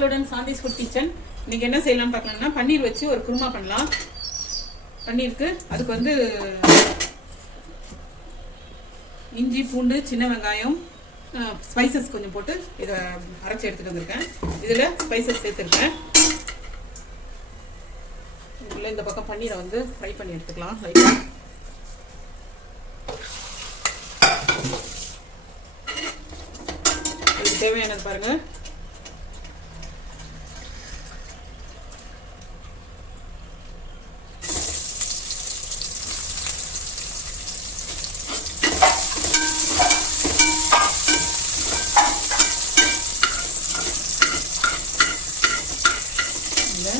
மக்களுடன் Shanthi's food kitchen. இன்னைக்கு என்ன செய்யலாம்னு பார்க்கலாம்னா பன்னீர் வச்சு ஒரு குருமா பண்ணலாம். பன்னீருக்கு அதுக்கு வந்து இஞ்சி பூண்டு சின்ன வெங்காயம் ஸ்பைசஸ் கொஞ்சம் போட்டு இதை அரைச்சி எடுத்துகிட்டு வந்திருக்கேன். இதில் ஸ்பைசஸ் சேர்த்துருக்கேன். இதில் இந்த பக்கம் பன்னீரை வந்து ஃப்ரை பண்ணி எடுத்துக்கலாம். லைட்டாக இதுக்கு தேவையானது பாருங்கள்.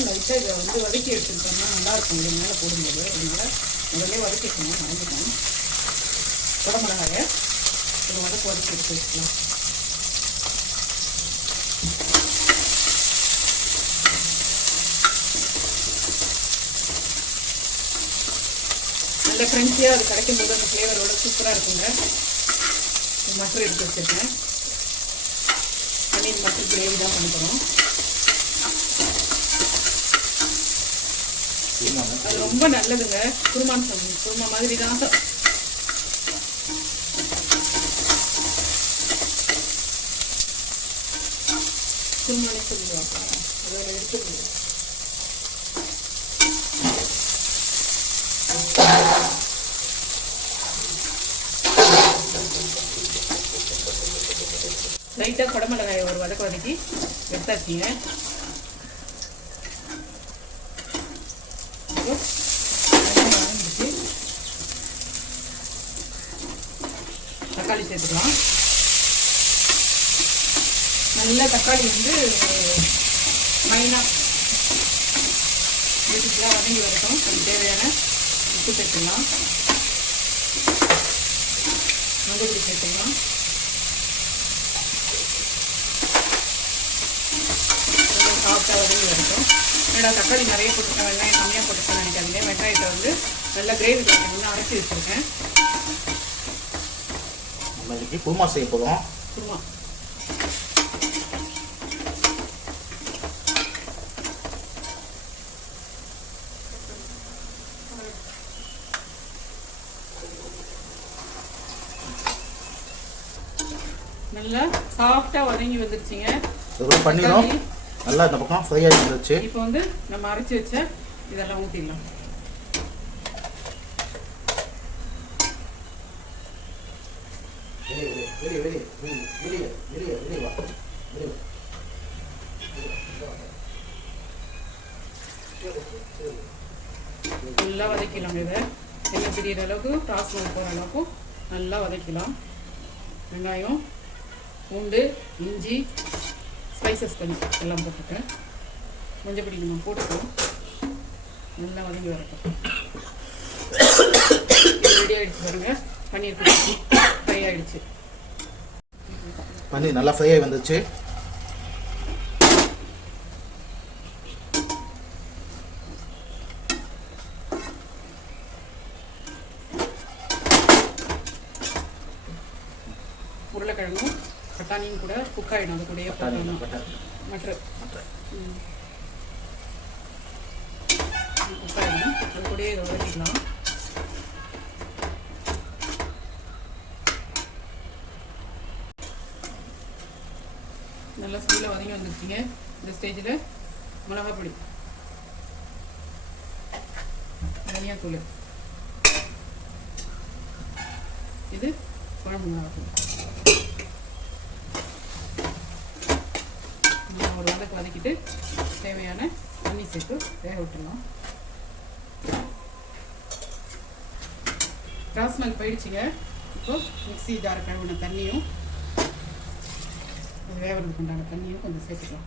லைட்டாக இதை வந்து வதக்கி எடுத்துக்கிட்டோம்னா நல்லாயிருக்கும். இது மேலே போடும்போது அதனால் முதல்ல வதக்கிக்கணும். வதக்கிக்கணும். குடமிளகாயை ஒரு வதக்கி எடுத்து வச்சுக்கலாம். நல்ல ஃப்ரெண்ட்ஸியாக அது கிடைக்கும் போது அந்த ஃப்ளேவரோட சூப்பராக இருக்குங்க. மட்டர் எடுத்து வச்சுருக்கேன். பன்னீர் மட்டர் கிரேவி தான் பண்ணி தரோம். அது ரொம்ப நல்லதுங்க. குருமா மாதிரி தான். குருமானே சொல்லுவாப்பா. அதோட எடுத்து லைட்டாக குடமிளகாயை ஒரு வதக்கி எடுத்தாச்சிங்க. தக்காளி சேர்த்துக்கலாம். நல்ல தக்காளி வந்து மைனாக வீட்டுக்குலாம் வதங்கி வரட்டும். அதுக்கு தேவையான உப்பு சேர்த்துக்கலாம். மஞ்சள் சேர்த்துக்கலாம். சாஃப்டாக வதங்கி வரட்டும். என்னடா தக்காளி நிறைய போட்டுருக்கேன், வெங்காயம் கம்மியாக போட்டுருக்கேன் நினைக்காதீங்க. வெங்காயத்தை வந்து நல்லா கிரேவி பண்ணி அரைச்சி வச்சுருக்கேன். குருமா செய்ய போதும். குருமா நல்லா சாஃப்டா வதங்கி வந்துருச்சுங்க. பன்னீரும் நல்லா இந்த பக்கம் ஃப்ரை ஆகி வந்துருச்சு. இப்போ வந்து நம்ம அரைச்சி வச்ச இதெல்லாம் ஊற்றிடலாம். நல்லா வதக்கலாம். இதை எண்ணெய் பிரிகிற அளவுக்கு டாஸ்மால் போகிற அளவுக்கு நல்லா வதக்கலாம். வெங்காயம் பூண்டு இஞ்சி ஸ்பைசஸ் கொஞ்சம் எல்லாம் போட்டுருக்கேன். மஞ்சள் பொடி நம்ம போட்டுக்கலாம். நல்லா வதங்கி வரட்டும். ரெடி ஆகிடுச்சு பாருங்க. பன்னீர் ஃப்ரை ஆகிடுச்சு. பன்னீர் நல்லா ஃப்ரை ஆகி வந்துச்சு. உருளைக்கிழங்கும் பட்டாணியும் கூட குக் ஆகிடும். அது கூடயே போட்டோம். மட்டர் குக் ஆகிடும். அது கூடயே இதை வதக்கிக்கலாம். நல்லா ஸ்பீடாக வதங்கி வந்துருச்சுங்க. இந்த ஸ்டேஜில் மிளகாய் பொடி, தனியாத்தூள், இது குழம்பு மிளகாய் பொடி ஒரு வதக்கிட்டு தேவையான தண்ணி சேர்த்து வேக விட்டுடலாம். ராஸ்மல் போயிடுச்சுங்க. இப்போ மிக்ஸி ஜார் கழுவின தண்ணியும் வேகிறதுக்கு உண்டான தண்ணியும் கொஞ்சம் சேர்த்துக்கலாம்.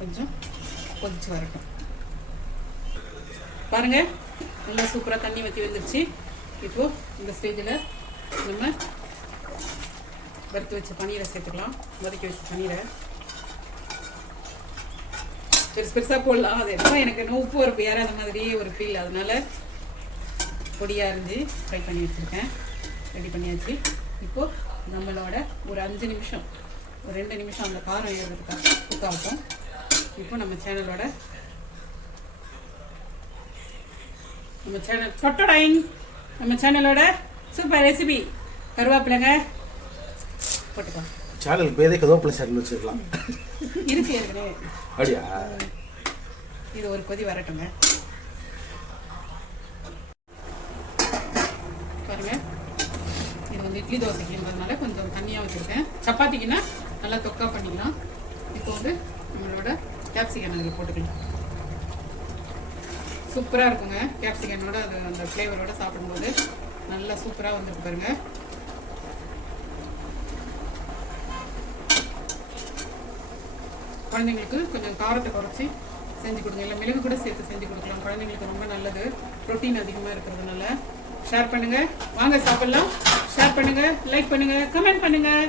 கொஞ்சம் கொதிச்சு வரட்டும். பாருங்க நல்லா சூப்பராக தண்ணி ஊற்றி வந்துருச்சு. இப்போ இந்த ஸ்டேஜில் நம்ம வறுத்து வச்ச பன்னீரை சேர்த்துக்கலாம். வதக்கி வச்ச பன்னீரை பெருசு பெருசாக போடலாம். அது என்னமோ எனக்கு என்ன உப்பு ஒரு பேராத மாதிரியே ஒரு ஃபீல். அதனால பொடியாக அரிஞ்சு ஃப்ரை பண்ணி வச்சுருக்கேன். ரெடி பண்ணியாச்சு. இப்போ நம்மளோட ஒரு 5 நிமிஷம் ஒரு 2 நிமிஷம் அந்த காரம் ஏறுறதுக்காக குக் ஆகும். இப்போ நம்ம சேனலோட சூப்பர் ரெசிபி கருவேப்பிலைங்க போட்டுக்கலாம். சேனல் பேரே கருவேப்பிலை சேனல் வச்சுக்கலாம். இருக்கு ஏற்கனவே. அப்படியா? இது ஒரு கொதி வரட்டுங்க. பாருங்க, இது வந்து இட்லி தோசைக்குன்றதுனால கொஞ்சம் தண்ணியாக வச்சுருக்கேன். சப்பாத்திக்குன்னா நல்லா தொக்கா பண்ணிக்கலாம். இப்போ வந்து நம்மளோட கேப்சிகன் அதில் போட்டுக்கலாம். சூப்பராக இருக்குங்க. கேப்சிகனோட அது அந்த ஃப்ளேவரோட சாப்பிடும்போது நல்லா சூப்பராக வந்துருக்கு பாருங்க. குழந்தைங்களுக்கு கொஞ்சம் காரத்தை குறைச்சி செஞ்சு கொடுங்க. இல்லை மிளகு கூட சேர்த்து செஞ்சு கொடுக்கலாம். குழந்தைங்களுக்கு ரொம்ப நல்லது. ப்ரோட்டீன் அதிகமாக இருக்கிறதுனால. ஷேர் பண்ணுங்கள். வாங்க சாப்பிட்லாம். ஷேர் பண்ணுங்கள், லைக் பண்ணுங்கள், கமெண்ட் பண்ணுங்கள்.